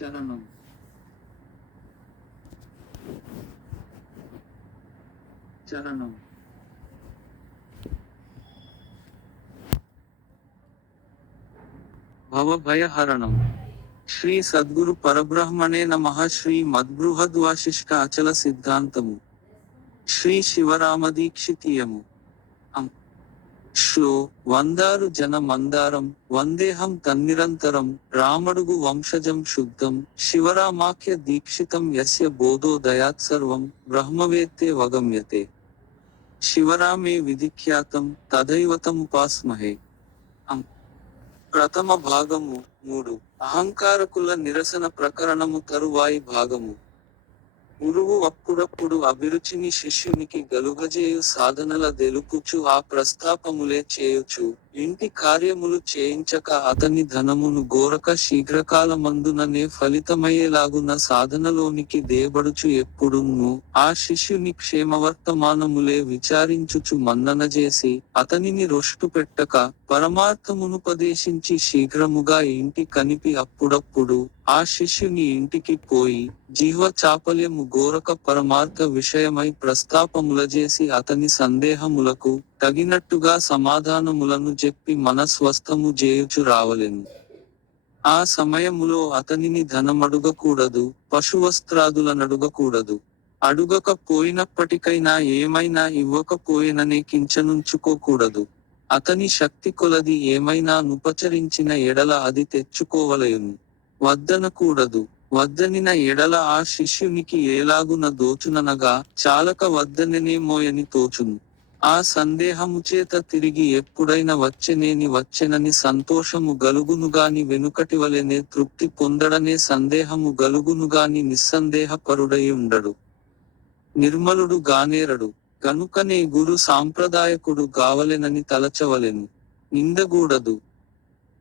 చరణం చరణం భవభయహరణం. శ్రీ సద్గురు పరబ్రహ్మణే నమః. శ్రీ మద్బృహద్వాశిష్ట అచల సిద్ధాంతము. శ్రీ శివరామదీక్షితీయము. శ్లో వందారు జన మందారం వందేహం తన్నిరంతరం రామడుగు వంశజం శుద్ధం శివరామాఖ్య దీక్షితం యస్య బోధో దయాత్సర్వం బ్రహ్మవేత్తే వగమ్యతే. శివరామే విధిఖ్యాతం తదైవతముపాస్మహే. ప్రథమ భాగము 3. అహంకారకుల నిరసన ప్రకరణము. తరువాయి భాగము. గురువు అప్పుడప్పుడు అభిరుచిని శిష్యునికి గలుగజేయు సాధనల దెలుపుచు ఆ ప్రస్తాపములే చేయుచు ఇంటి కార్యములు చేయించక అతని ధనమును గోరక శీఘ్రకాలమందుననే ఫలితమయ్యేలాగున సాధనలోనికి దేబడుచు ఎప్పుడున్నూ ఆ శిష్యుని క్షేమవర్తమానములే విచారించుచు మన్ననజేసి అతనిని రొష్టుపెట్టక పరమార్థమునుపదేశించి శీఘ్రముగా ఇంటి కనిపి అప్పుడప్పుడు ఆ శిష్యుని ఇంటికి పోయి జీవ చాపల్యము గోరక పరమార్థ విషయమై ప్రస్తాపములజేసి అతని సందేహములకు తగినట్టుగా సమాధానములను చెప్పి మనస్వస్థము జేయుచు రావలెను. ఆ సమయములో అతనిని ధనమడుగకూడదు, పశువస్త్రాదులనడుగకూడదు. అడుగక పోయినప్పటికైనా ఏమైనా ఇవ్వకపోయిననే కించనుంచుకోకూడదు. అతని శక్తి కొలది ఏమైనా నుపచరించిన ఎడల అది తెచ్చుకోవలయును. వద్దనకూడదు. వద్దనిన ఎడల ఆ శిష్యునికి ఏలాగున దోచుననగా చాలక వద్దనెనేమోయని తోచును. ఆ సందేహముచేత తిరిగి ఎప్పుడైన వచ్చెనేని వచ్చెనని సంతోషము గలుగునుగాని వెనుకటివలెనే తృప్తి పొందడనే సందేహము గలుగునుగాని నిస్సందేహపరుడయుండడు. నిర్మలుడు గానేరడు. కనుకనే గురు సాంప్రదాయకుడు గావలెనని తలచవలెను. నిందగూడదు.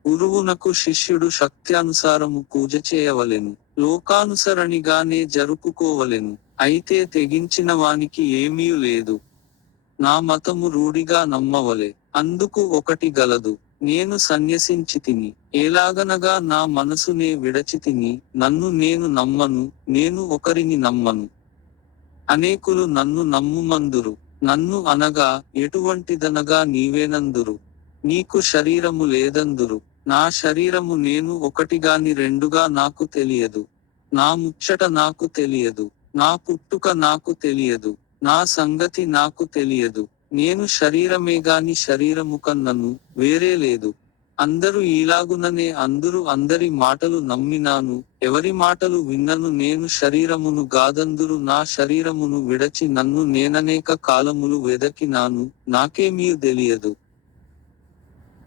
గురువునకు శిష్యుడు శక్త్యానుసారము పూజ చేయవలెను. లోకానుసరణిగానే జరుపుకోవలెను. అయితే తెగించిన వానికి ఏమీయు లేదు. నా మతము రూఢిగా నమ్మవలె. అందుకు ఒకటి గలదు. నేను సన్యసించితిని. ఏలాగనగా నా మనసునే విడచితిని. నన్ను నేను నమ్మను, నేను ఒకరిని నమ్మను. అనేకులు నన్ను నమ్ముమందురు. నన్ను అనగా ఎటువంటిదనగా నీవేనందురు. నీకు శరీరము లేదందురు. నా శరీరము నేను ఒకటిగాని రెండుగా నాకు తెలియదు. నా ముచ్చట నాకు తెలియదు. నా పుట్టుక నాకు తెలియదు. నా సంగతి నాకు తెలియదు. నేను శరీరమేగాని శరీరము కన్నను వేరే లేదు. అందరూ ఈలాగుననే అందురు. అందరి మాటలు నమ్మినాను, ఎవరి మాటలు విన్నను. నేను శరీరమును గాదందురు. నా శరీరమును విడచి నన్ను నేననేక కాలములు వెదకినాను, నాకేమీ తెలియదు.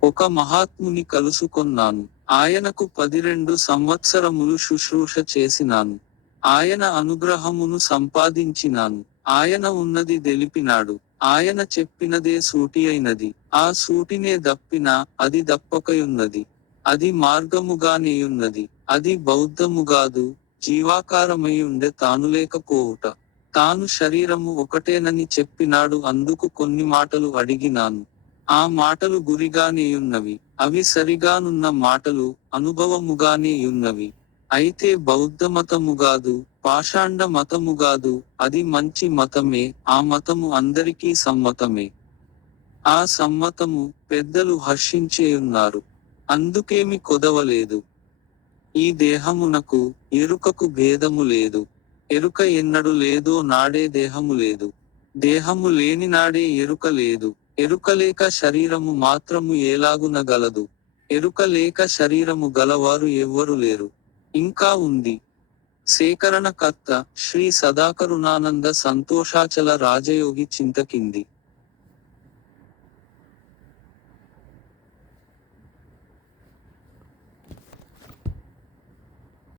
ఒక మహాత్ముని కలుసుకొన్నాను. ఆయనకు 12 సంవత్సరములు శుశ్రూష చేసినాను. ఆయన అనుగ్రహమును సంపాదించినాను. ఆయన ఉన్నది దెలిపినాడు. ఆయన చెప్పినదే సూటియైనది. ఆ సూటినే దప్పినా అది దప్పకయున్నది. అది మార్గముగానేయున్నది. అది బౌద్ధముగాదు, జీవాకారమయుండె తానులేకపోవుట. తాను శరీరము ఒకటేనని చెప్పినాడు. అందుకు కొన్ని మాటలు అడిగినాను. ఆ మాటలు గురిగానేయున్నవి. అవి సరిగానున్న మాటలు, అనుభవముగానేయున్నవి. అయితే బౌద్ధమతముగాదు, పాషాండ మతముగాదు, అది మంచి మతమే. ఆ మతము అందరికీ సమ్మతమే. ఆ సమ్మతము పెద్దలు హర్షించేయున్నారు. అందుకేమి కొదవలేదు. ఈ దేహమునకు ఎరుకకు భేదము లేదు. ఎరుక ఎన్నడు లేదో నాడే దేహము లేదు. దేహము లేని నాడే ఎరుక లేదు. ఎరుక లేక శరీరము మాత్రము ఏలాగున గలదు. ఎరుక లేక శరీరము గలవారు ఎవ్వరు లేరు. ఇంకా ఉంది. సేకరణకర్త శ్రీ సదాకరుణానంద సంతోషాచల రాజయోగి చింతకింది.